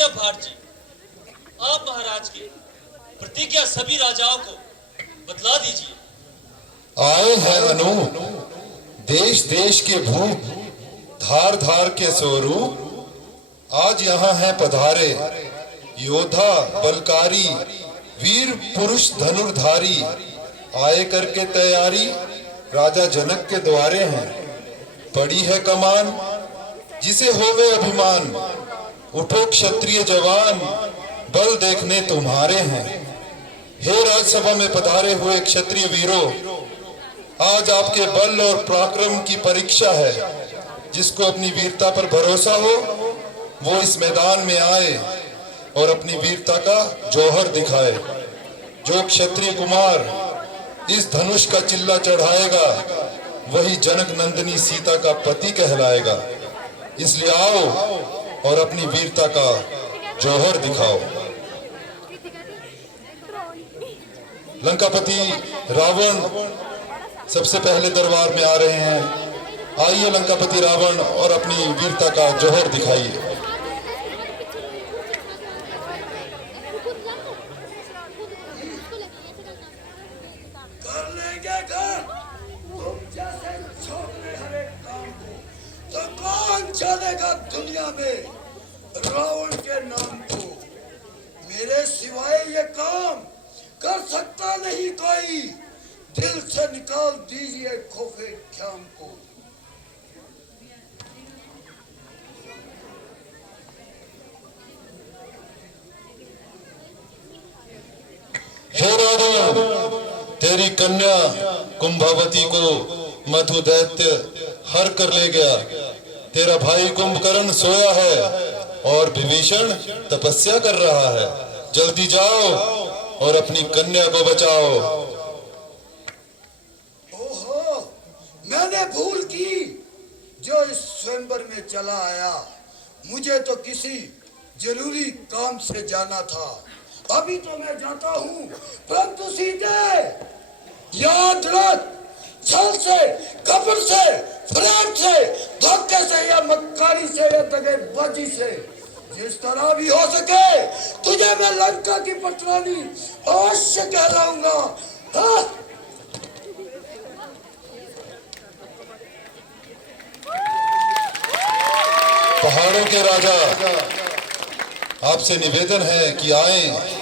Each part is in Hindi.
प्रिय भाट जी, आप महाराज की प्रतिज्ञा सभी राजाओं को बतला दीजिए। आए हैं अनु, देश देश के भूप, धार धार के स्वरूप, आज यहाँ है पधारे, योद्धा बलकारी, वीर पुरुष धनुर्धारी, आए करके तैयारी, राजा जनक के द्वारे हैं। पड़ी है कमान, जिसे होवे अभिमान, उठो क्षत्रिय जवान, बल देखने तुम्हारे हैं। हे राजसभा में पधारे हुए क्षत्रिय वीरों, आज आपके बल और पराक्रम की परीक्षा है। जिसको अपनी वीरता पर भरोसा हो वो इस मैदान में आए और अपनी वीरता का जौहर दिखाए। जो क्षत्रिय कुमार इस धनुष का चिल्ला चढ़ाएगा वही जनक नंदिनी सीता का पति कहलाएगा। इसलिए आओ और अपनी वीरता का जौहर दिखाओ। लंकापति रावण सबसे पहले दरबार में आ रहे हैं। आइए लंकापति रावण और अपनी वीरता का जौहर दिखाइए। कर लेंगे घर तुम जैसे छोटे हर एक काम को, तो कौन चलेगा दुनिया में रावण के नाम को। मेरे सिवाय ये काम कर सकता नहीं कोई, दिल से निकाल दीजिए खोफे ख्याम को। हे रावण, तेरी कन्या कुंभावती को मधु दैत्य हर कर ले गया। तेरा भाई कुंभकर्ण सोया है और विभीषण तपस्या कर रहा है। जल्दी जाओ और अपनी कन्या को बचाओ। ओहो, मैंने भूल की जो इस स्वयंवर में चला आया। मुझे तो किसी जरूरी काम से जाना था। अभी तो मैं जाता हूँ, परंतु सीधे याद रख, छल से, कपट से, फ्रॉड से, धोखे से या मक्कारी से या दगेबाजी से, जिस तरह भी हो सके तुझे मैं लंका की पटरानी अवश्य कहलाऊंगा। हाँ? पहाड़ों के राजा, आपसे निवेदन है कि आएं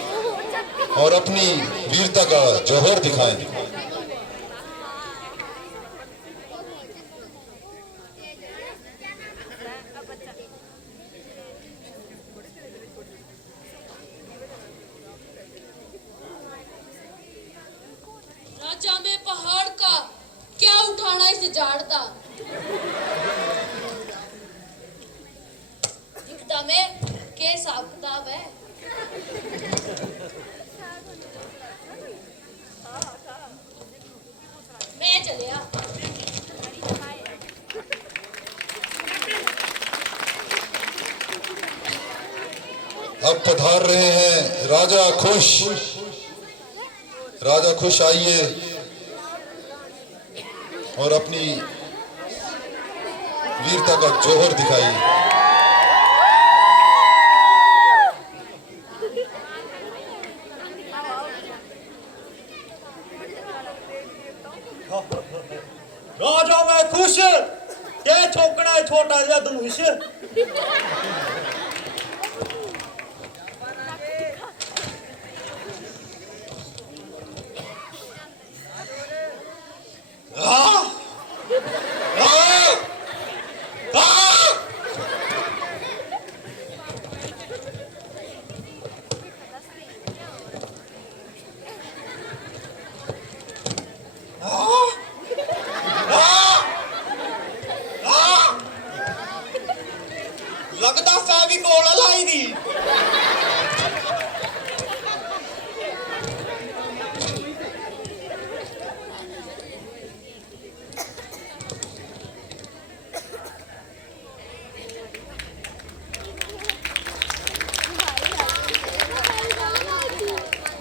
और अपनी वीरता का जौहर दिखाएं। राजा में पहाड़ का क्या उठाना इस जाड़ता, दिखता में के हिसाब किताब है। मैं चलिया। अब पधार रहे हैं राजा खुश। राजा खुश, आइए और अपनी वीरता का जौहर दिखाइए। राजा मैं खुश, क्या छोकना है छोटा जा धनुष। लगता साहब ही कोला लाई दी।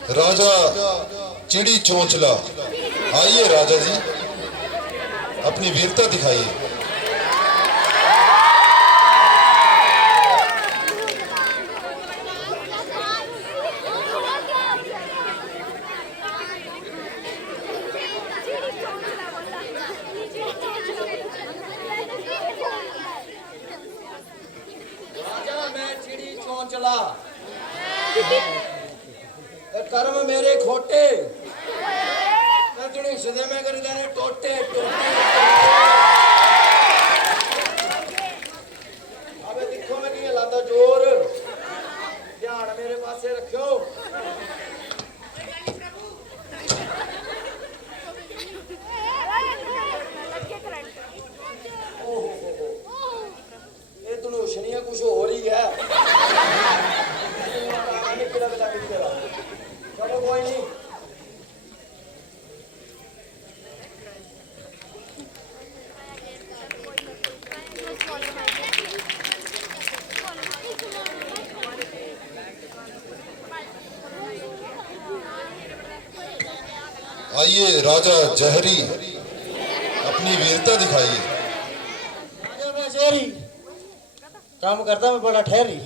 राजा चिड़ी चोंचला, आइए राजा जी, अपनी वीरता दिखाइए। कौन चला? कर्म मेरे खोटे जुड़ी सदे में कर देने टोटे टोटे। अबे देखो मैं किए लाता जोर, ध्यान मेरे पासे रखियो। ये धनुषनिया कुछ हो रही है। चलो कोई नहीं। आइए राजा जहरी, अपनी वीरता दिखाइए। राजा मैं जहरी काम करता मैं बड़ा ठहरी।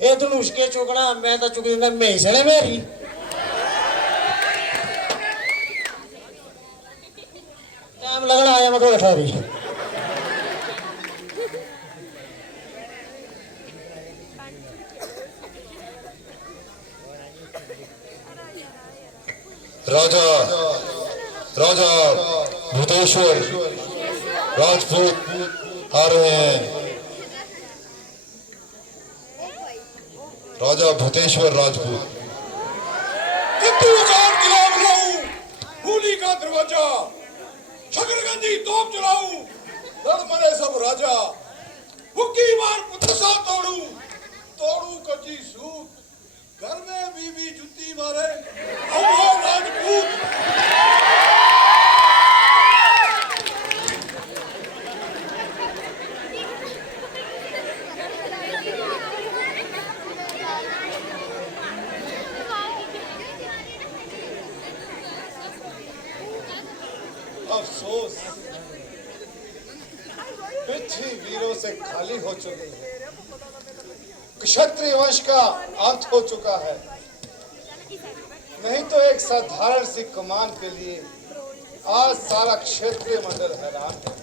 ए धनुष के चुकना मैं तो चुक देना मैं सड़े मेरी। टाइम लगना आया मैं थोड़ा ठहरी। राजा राजा भूतेश्वर राजपूत आ रहे हैं। राजा भूतेश्वर राजपूत। भूली का दरवाजा शकरगंदी तोप चलाऊं, लड़ मरे सब राजा, मुक्की मार पुत्र सा तोड़ू, तोड़ू कच्ची सूत, घर में बीवी जुत्ती मारे, अब हो राजपूत। अफसोस पृथ्वी वीरों से खाली हो चुकी है। क्षत्रिय वंश का अंत हो चुका है। नहीं तो एक साधारण सी कमान के लिए आज सारा क्षेत्रीय मंडल हैरान है।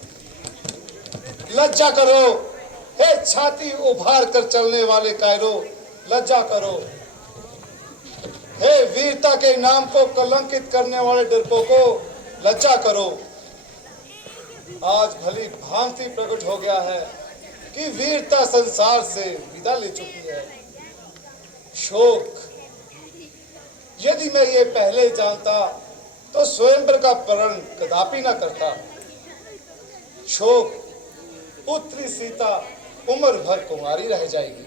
लज्जा करो हे छाती उभार कर चलने वाले कायरो, लज्जा करो। हे वीरता के नाम को कलंकित करने वाले डरपोको, लज्जा करो। आज भली भांति प्रकट हो गया है कि वीरता संसार से विदा ले चुकी है। शोक, यदि मैं ये पहले जानता तो स्वयंवर का प्रण कदापि न करता। शोक, पुत्री सीता उम्र भर कुंवारी रह जाएगी।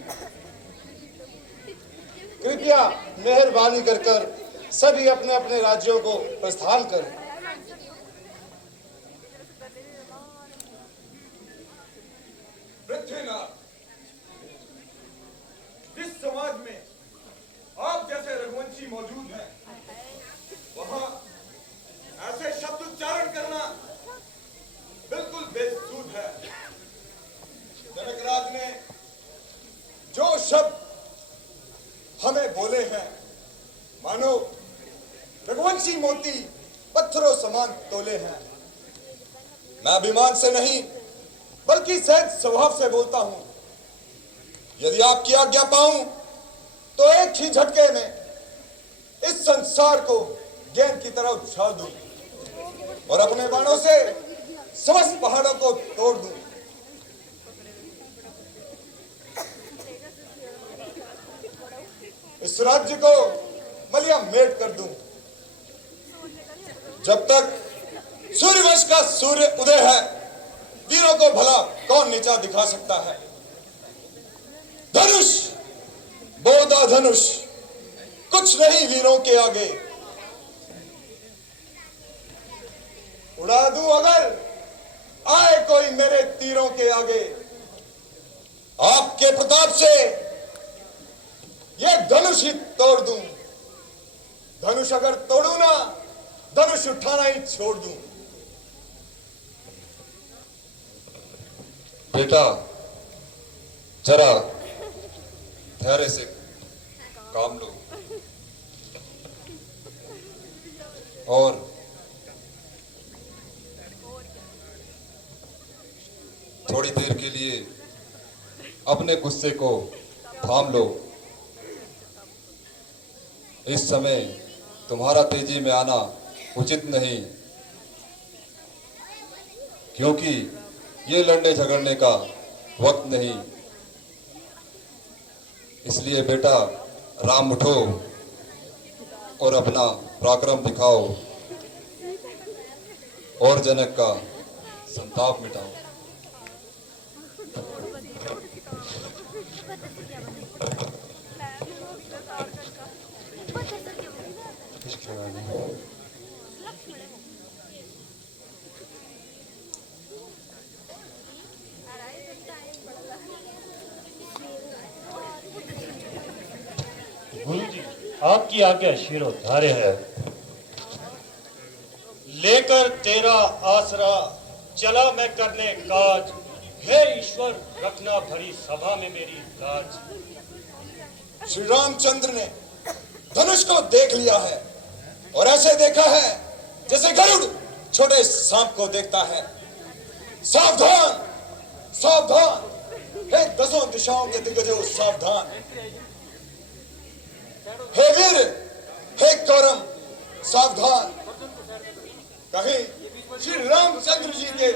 कृपया मेहरबानी कर सभी अपने अपने राज्यों को प्रस्थान करें। पृथ्वीनाथ, जिस समाज में आप जैसे रघुवंशी मौजूद हैं, वहां ऐसे शब्द उच्चारण करना बिल्कुल बेसूद है। जनकराज ने जो शब्द हमें बोले हैं, मानो रघुवंशी मोती पत्थरों समान तोले हैं। मैं अभिमान से नहीं बल्कि सहज स्वभाव से बोलता हूं। यदि आपकी आज्ञा पाऊं तो एक ही झटके में इस संसार को गेंद की तरह उछाल दूं और अपने बाणों से समस्त पहाड़ों को तोड़ दूं। इस राज्य को मलिया मेट कर दूं। जब तक सूर्यवंश का सूर्य उदय है, वीरों को भला कौन नीचा दिखा सकता है। धनुष, बोधा धनुष, कुछ नहीं वीरों के आगे। उड़ा दूं अगर आए कोई मेरे तीरों के आगे। आपके प्रताप से ये धनुष ही तोड़ दूं। धनुष अगर तोड़ू ना, धनुष उठाना ही छोड़ दूं। बेटा, जरा धैर्य से काम लो और थोड़ी देर के लिए अपने गुस्से को थाम लो। इस समय तुम्हारा तेजी में आना उचित नहीं, क्योंकि ये लड़ने झगड़ने का वक्त नहीं। इसलिए बेटा राम, उठो और अपना पराक्रम दिखाओ और जनक का संताप मिटाओ। गुरु जी, आपकी आज्ञा शिरोधार्य है। लेकर तेरा आसरा चला मैं करने काज, हे ईश्वर रखना भरी सभा में मेरी लाज। श्री रामचंद्र ने धनुष को देख लिया है और ऐसे देखा है जैसे गरुड़ छोटे सांप को देखता है। सावधान सावधान, हे दसों दिशाओं के दिग्गजों सावधान। हे वीर, हे कौरव सावधान, कहीं श्री रामचंद्र जी के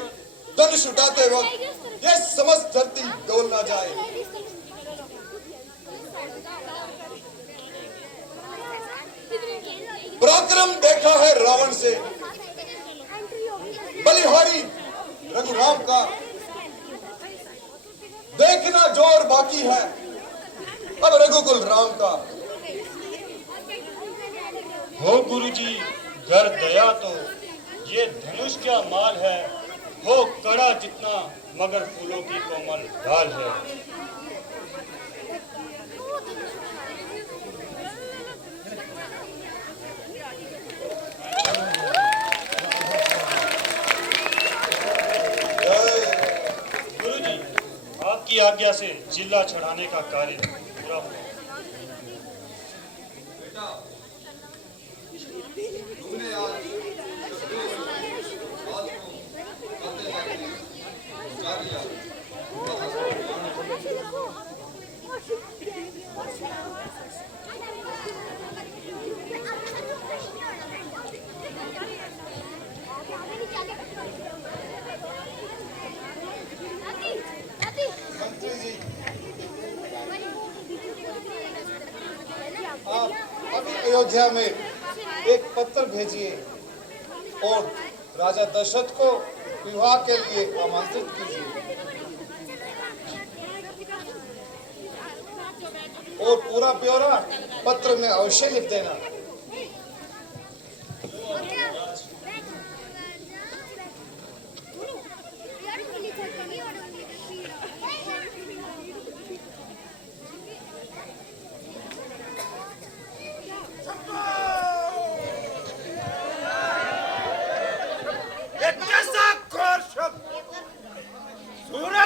धनुष उठाते वक्त यह समस्त धरती डोल ना जाए। पराक्रम देखा है रावण से, बलिहारी रघुराम का देखना जोर बाकी है अब रघुकुल राम का। हो गुरु जी घर दया तो ये धनुष क्या माल है, हो कड़ा जितना मगर फूलों की कोमल डाल है। गुरु जी, आपकी आज्ञा से चिल्ला चढ़ाने का कार्य पूरा हुआ। मंत्री जी, आप अभी अयोध्या में एक पत्र भेजिए और राजा दशरथ को विवाह के लिए आमंत्रित कीजिए और पूरा ब्यौरा पत्र में अवश्य लिख देना।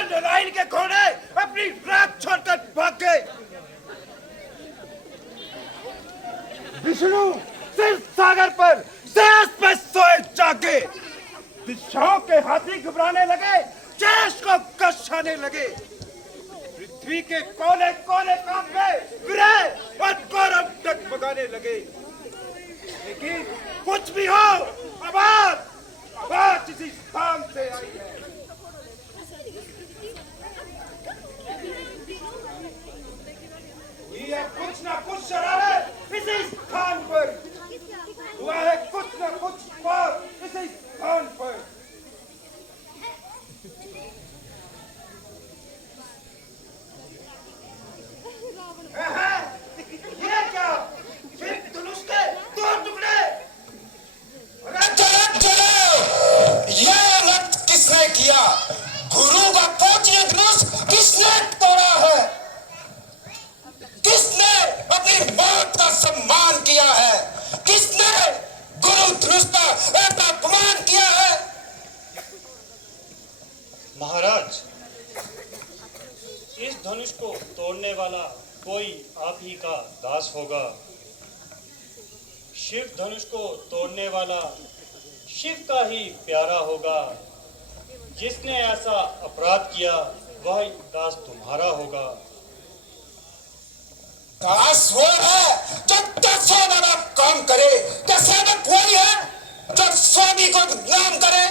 नारायण के घोड़े अपनी रात छोड़कर भाग गए। विष्णु सिर सागर पर देश पे सोए जागे, दिशाओं के हाथी घबराने लगे, देश को कशाने लगे, पृथ्वी के कोने कोने कांप गए, विरह और गौरव डगमगाने लगे। लेकिन कुछ भी हो, आवाज इसी स्थान से आई है। ये कुछ ना कुछ शरारत इसी स्थान पर हुआ है, कुछ ना कुछ बात इसी स्थान पर। ये क्या, फिर धनुष के दो टुकड़े। ये रक्त किसने किया? गुरु का पूज्य धनुष किसने तोड़ा है? किसने अपनी मौत का सम्मान किया है? किसने गुरु धनुष का ऐसा अपमान किया है? महाराज, इस धनुष को तोड़ने वाला कोई आप ही का दास होगा। शिव धनुष को तोड़ने वाला शिव का ही प्यारा होगा। जिसने ऐसा अपराध किया वही दास तुम्हारा होगा। दास वो है जो 10 नाना काम करे, क्या सेवक वही है जो स्वामी को बदनाम करे?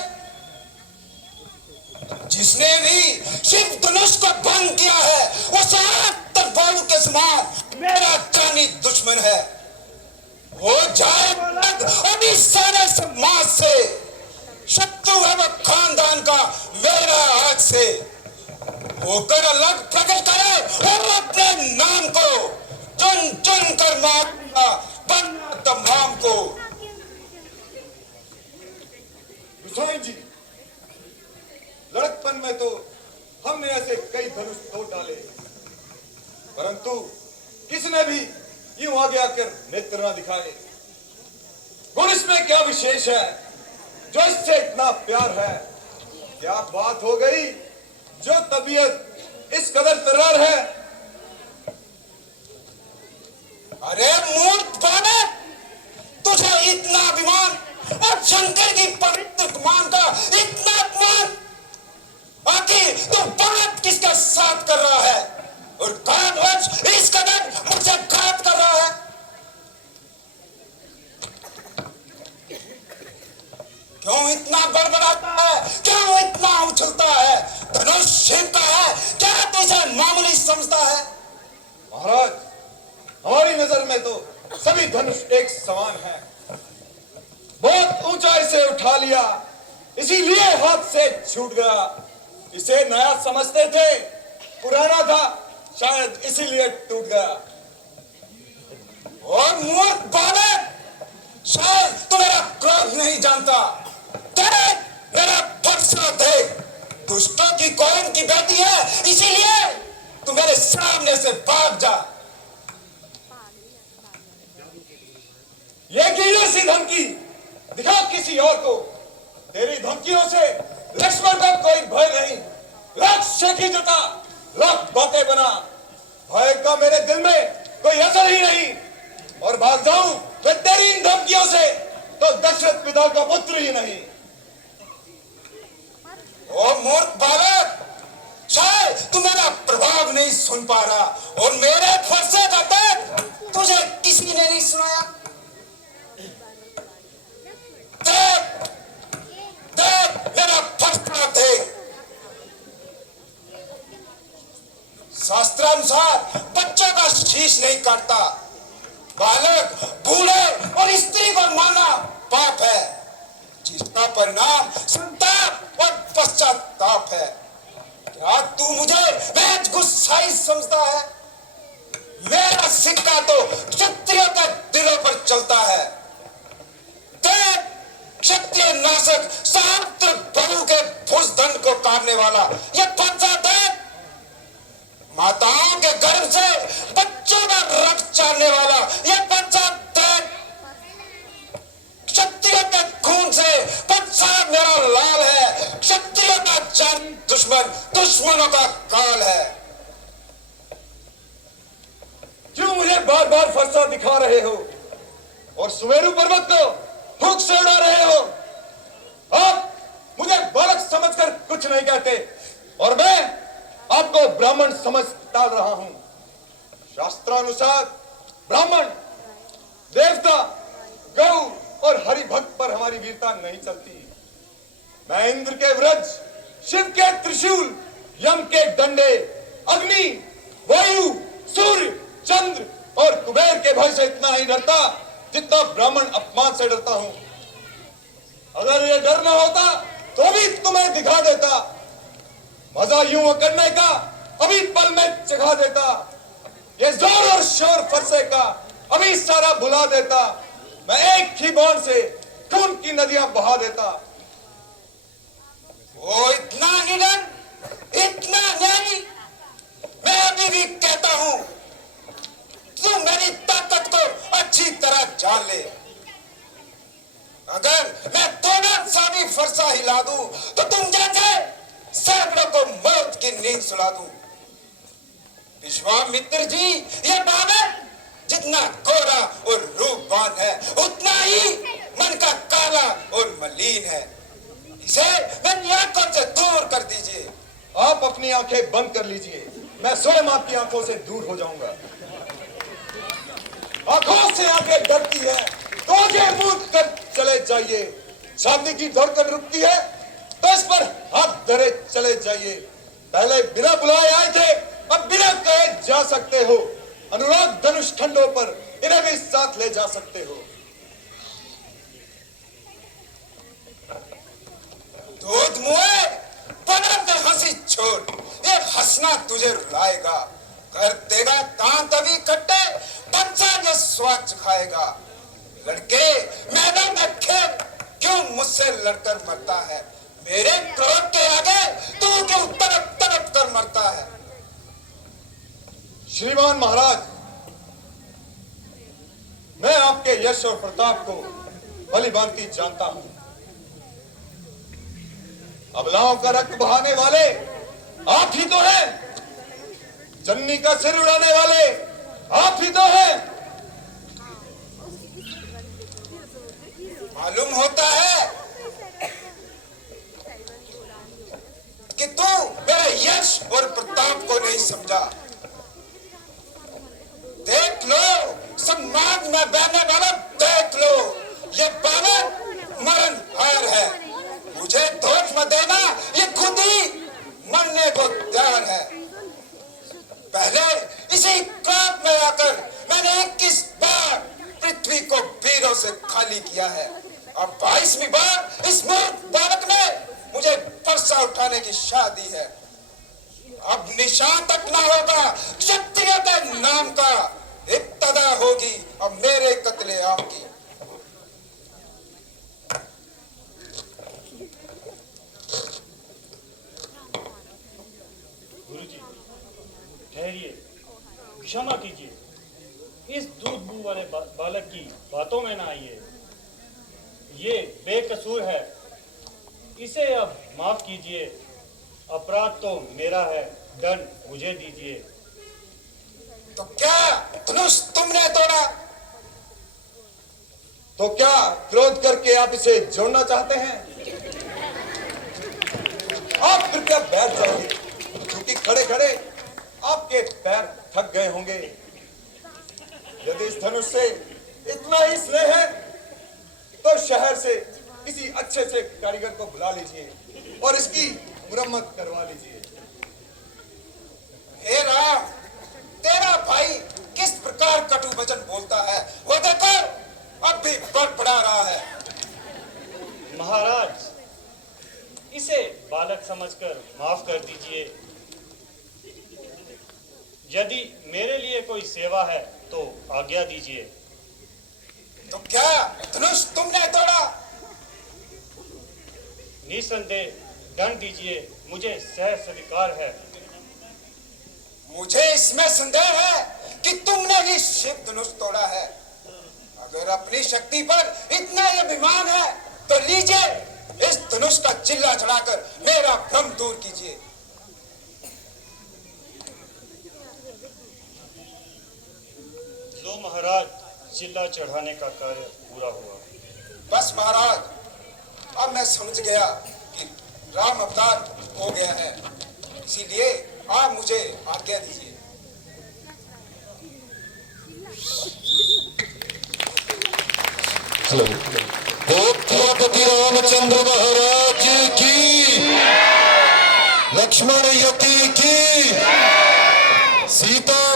जिसने भी शिव धनुष को भंग किया है वो सात तलवारों के समान मेरा जानी दुश्मन है। वो जाए अलग अभी सारे समाज से, शत्रु है वो खानदान का मेरा आज से। होकर अलग प्रकट करे वो अपने नाम को, चुन चुन कर मारूंगा बनना तमाम को। गोसाई जी, लड़कपन में तो हमने ऐसे कई धनुष तोड़ डाले, परंतु किसने भी यूं आगे आकर नेत्र न दिखाए। गुण इसमें क्या विशेष है जो इससे इतना प्यार है? क्या बात हो गई जो तबीयत इस कदर तर्रार है? अरे मूर्ख बालक, तुझे इतना अभिमान और शंकर की पवित्र कुमान का इतना अपमान, आखिर तू बात किसका साथ कर रहा है और कारणवश इस कदर मुझसे घात कर रहा है? क्यों इतना बड़बड़ाता है, क्यों इतना उछलता है? धनुष शिव का है, क्या तू इसे मामूली समझता है? महाराज, हमारी नजर में तो सभी धनुष एक समान है। बहुत ऊंचा इसे उठा लिया, इसीलिए हाथ से छूट गया। इसे नया समझते थे, पुराना था, शायद इसीलिए टूट गया। और मूर्ख बालक, शायद तू मेरा क्रोध नहीं जानता। देख मेरा फरसा देख, दुष्टों की कौन की बेटी है, इसीलिए तू मेरे सामने से भाग जा। ये कीड़े सी धमकी दिखा किसी और को। तेरी धमकियों से लक्ष्मण का कोई भय नहीं। लाख शेखी जता, लाख बातें बना, भय का मेरे दिल में कोई असर ही नहीं। और भाग जाऊं मैं तेरी इन धमकियों से तो दशरथ पिता का पुत्र ही नहीं। ओ मूर्ख बालक, शायद तू मेरा प्रभाव नहीं सुन पा रहा और मेरे फरसे का दर्द तुझे किसी ने नहीं सुनाया। देख देख मेरा फरसा देख। शास्त्रानुसार बच्चों का शीश नहीं काटता। बालक, बूढ़े और स्त्री को मारना पाप है, जिसका परिणाम संताप और पश्चाताप है। क्या तू मुझे महज गुस्साई समझता है? मेरा सिक्का तो क्षत्रियों के दिलों पर चलता है। देख, क्षत्रिय नाशक सहस्त्र बहु के भुजदंड को काटने वाला यह पंचा देख, माताओं के गर्भ से बच्चों का रक्त चारने वाला यह पंचा देख, क्षत्रियों के खून से पंचा मेरा लाल है, क्षत्रियों का जान दुश्मन दुश्मनों का काल है। क्यों मुझे बार बार फरसा दिखा रहे हो और सुमेरु पर्वत को फूंक से उड़ा रहे हो? आप मुझे बालक समझकर कुछ नहीं कहते और मैं आपको ब्राह्मण समझ डाल रहा हूं। शास्त्रानुसार ब्राह्मण, देवता, गौ और हरि भक्त पर हमारी वीरता नहीं चलती। मैं इंद्र के वज्र, शिव के त्रिशूल, यम के डंडे, अग्नि, वायु, सूर्य, चंद्र और कुबेर के भय से इतना ही डरता जितना ब्राह्मण अपमान से डरता हूं। अगर ये डर न होता तो भी तुम्हें दिखा देता। मजा यूं करने का अभी पल में चखा देता। ये जोर और शोर फरसे का अभी सारा भुला देता। मैं एक ही बाण से खून की नदियां बहा देता। वो इतना निडर, इतना न्यायी, मैं अभी भी कहता हूं, तू मेरी ताकत को अच्छी तरह जान ले। अगर मैं थोड़ा सा भी फरसा हिला दूं तो तुम जैसे सैकड़ों को मौत की नींद सुला दूं। विश्वामित्र जी, ये बालक जितना गोरा और रूपवान है उतना ही मन का काला और मलिन है। इसे मेरी आंखों से दूर कर दीजिए। आप अपनी आंखें बंद कर लीजिए, मैं स्वयं आपकी आंखों से दूर हो जाऊंगा। आंखों से आंखें डरती है तो आंखें मूंद कर चले जाइए। चांदी की धड़कन रुकती है तो इस पर हाथ धरे चले जाइए। पहले बिना बुलाए आए थे, अब बिना कहे जा सकते हो। अनुराग धनुष खंडों पर इन्हें भी साथ ले जा सकते हो। दूध मुए पलट दे हंसी छोड़, ये हंसना तुझे रुलाएगा। कर देगा दांत अभी खट्टे, बच्चा ये स्वाद चखाएगा। लड़के मैदान में खेल, क्यों मुझसे लड़कर मरता है? मेरे क्रोध के आगे तू क्यों तड़प तड़प कर मरता है? श्रीमान महाराज, मैं आपके यश और प्रताप को भली भांति जानता हूं। अबलाओं का रक्त बहाने वाले आप ही तो हैं। जन्नी का सिर उड़ाने वाले आप ही तो हैं। मालूम होता है कि तू मेरे यश और प्रताप को नहीं समझा। देख लो, सम्मान में बहने वाला देख लो, ये बालक मरण हार है। मुझे धोख मत देना, ये खुद ही मरने को तैयार है। पहले इसी क्रोध में आकर मैंने 21 बार पृथ्वी को वीरों से खाली किया है। अब 22वीं बार इस मूर्ख बालक ने मुझे परसा उठाने की शादी है। अब निशान तक ना होगा क्षत्रिय के नाम का, इब्तदा होगी अब मेरे कत्लेआम की। गुरुजी ठहरिए, क्षमा कीजिए, इस दूध मुंह वाले बालक की बातों में ना आइए। ये बेकसूर है, इसे अब माफ कीजिए। अपराध तो मेरा है, दंड मुझे दीजिए। तो क्या धनुष तुमने तोड़ा? तो क्या क्रोध करके आप इसे जोड़ना चाहते हैं? आप कृपया बैठ जाइए, क्योंकि खड़े खड़े आपके पैर थक गए होंगे। यदि इस धनुष से इतना ही स्नेह है तो शहर से किसी अच्छे से कारीगर को बुला लीजिए और इसकी मुरम्मत करवा लीजिए। हे राम, तेरा भाई किस प्रकार कटु वचन बोलता है, वो देखो अब भी बड़बड़ा रहा है। महाराज, इसे बालक समझकर माफ कर दीजिए। यदि मेरे लिए कोई सेवा है तो आज्ञा दीजिए। तो क्या धनुष तुमने तोड़ा? निसंदेह दंड दीजिए, मुझे सह स्वीकार है। मुझे इसमें संदेह है कि तुमने ही शिव धनुष तोड़ा है। अगर अपनी शक्ति पर इतना ही अभिमान है तो लीजिए, इस धनुष का चिल्ला चढ़ाकर मेरा भ्रम दूर कीजिए। लो महाराज, चिल्ला चढ़ाने का कार्य पूरा हुआ। बस महाराज, अब मैं समझ गया कि राम अवतार हो गया है, इसीलिए आप मुझे आज्ञा दीजिए। हेलो। छत्रपति रामचंद्र महाराज की, लक्ष्मण यति की, सीता